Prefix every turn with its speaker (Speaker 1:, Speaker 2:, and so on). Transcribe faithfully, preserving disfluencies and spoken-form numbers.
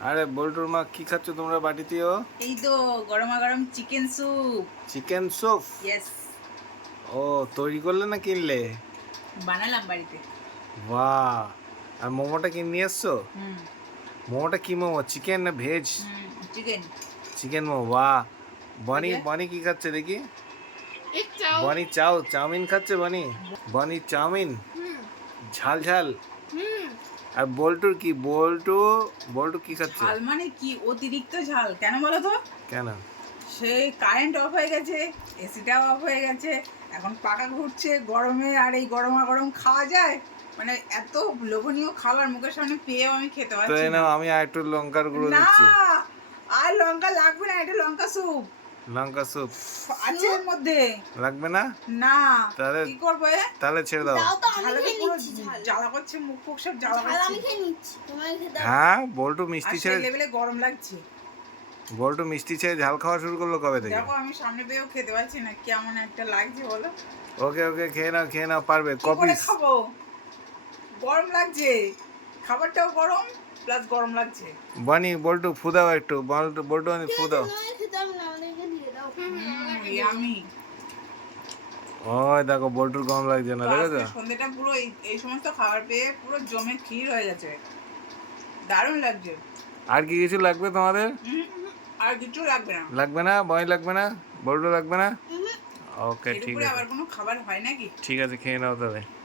Speaker 1: আরে বল্টুর মা কি খাচ্ছ তোমরা বাটিতেও?
Speaker 2: এই তো গরমা গরম chicken soup.
Speaker 1: Chicken soup?
Speaker 2: Yes,
Speaker 1: ও তৈরি করলে না কিনলে?
Speaker 2: বানালাম বাড়িতে।
Speaker 1: বাহ! আর মোমোটা কিনে নিয়ে এসছো?
Speaker 2: হুম
Speaker 1: মোমোটা কি মোমো, চিকেন না ভেজ?
Speaker 2: হুম চিকেন।
Speaker 1: চিকেন মোমো। বাহ! বানি
Speaker 2: এই যে।
Speaker 1: বানি কি খাচ্ছে দেখি?
Speaker 3: एक चाउ
Speaker 1: বানি চাও চাউমিন খাচ্ছে বানি? বানি চাউমিন
Speaker 3: हम्म
Speaker 1: ঝাল ঝাল।
Speaker 3: हम्म
Speaker 1: আর বল্টুর কি, বল্টু বল্টু কি খাচ্ছে?
Speaker 2: ঝাল মানে কি অতিরিক্ত ঝাল কেন বলো তো?
Speaker 1: কেন?
Speaker 2: সে কারেন্ট অফ হয়ে গেছে, এসিটাও অফ হয়ে গেছে, এখন পাখা ঘুরছে গরমে, আর এই গরমা গরম খাওয়া যায়? মানে এত লোভনীয় খাবার মুখের সামনে পেয়েও আমি খেতে
Speaker 1: তো
Speaker 2: পারছি
Speaker 1: এই
Speaker 2: না।
Speaker 1: নাও আমি আর একটু লঙ্কার গুঁড়ো
Speaker 2: না,
Speaker 1: দিচ্ছি।
Speaker 2: আর লঙ্কা লাগবে না, এটা লঙ্কা স্যুপ
Speaker 1: লঙ্কা স্যুপ
Speaker 2: আছে এর মধ্যে।
Speaker 1: লাগবে না?
Speaker 2: না,
Speaker 1: তাহলে
Speaker 2: কি করবো এ?
Speaker 1: তাহলে ছেড়ে দাও।
Speaker 3: दाओ तो আমি
Speaker 2: ঝালে তো
Speaker 3: খেয়ে
Speaker 2: পুরো
Speaker 3: নিচ্ছি ঝাল
Speaker 2: জ্বালা করছে, মুখ ফুক সব জ্বালা
Speaker 3: ঝাল আমি
Speaker 2: করছে।
Speaker 3: খেয়ে নিচ্ছি তোমাকে খেতে হবে।
Speaker 1: হ্যাঁ বল্টু
Speaker 2: আর
Speaker 1: মিষ্টি
Speaker 2: সেই
Speaker 1: ছেড়ে
Speaker 2: লেভেলে গরম লাগছে।
Speaker 1: বল্টু মিষ্টি ছেড়ে ঝাল খাওয়া শুরু করলো কবে থেকে?
Speaker 2: দেখো আমি সামনে পেয়েও খেতে পারছি না, কেমন একটা লাগছে বলো।
Speaker 1: ওকে ওকে খেয়ে নাও খেয়ে নাও, পারবে।
Speaker 2: কি করে
Speaker 1: কপিস
Speaker 2: খাবো, গরম লাগছে, খাবারটাও গরম প্লাস গরম লাগছে।
Speaker 1: বানি বল্টু ফুদাও একটু, বল্টু বল্টু বানি ফুদাও।
Speaker 3: তোমাকে খেতে হবে না আমাদেরকে দিয়ে দাও
Speaker 2: ইয়ামি।
Speaker 1: ওই দেখো বল্টুর কম লাগছে না, দেখেছো?
Speaker 2: সন্ধ্যেটা পুরো এই এই সমস্ত খাবার পেয়ে পুরো জমে ক্ষীর হয়ে গেছে, দারুণ লাগছে।
Speaker 1: আর কি কিছু লাগবে তোমাদের?
Speaker 2: হুম, আর কিছু লাগবে না।
Speaker 1: লাগবে না, বয় লাগবে না, বল্টু লাগবে না? ওকে
Speaker 2: এর
Speaker 1: ঠিক
Speaker 2: উপরে
Speaker 1: আছে
Speaker 2: আবার কোনো খাবার হয় নাকি?
Speaker 1: ঠিক আছে খেয়ে নাও তবে।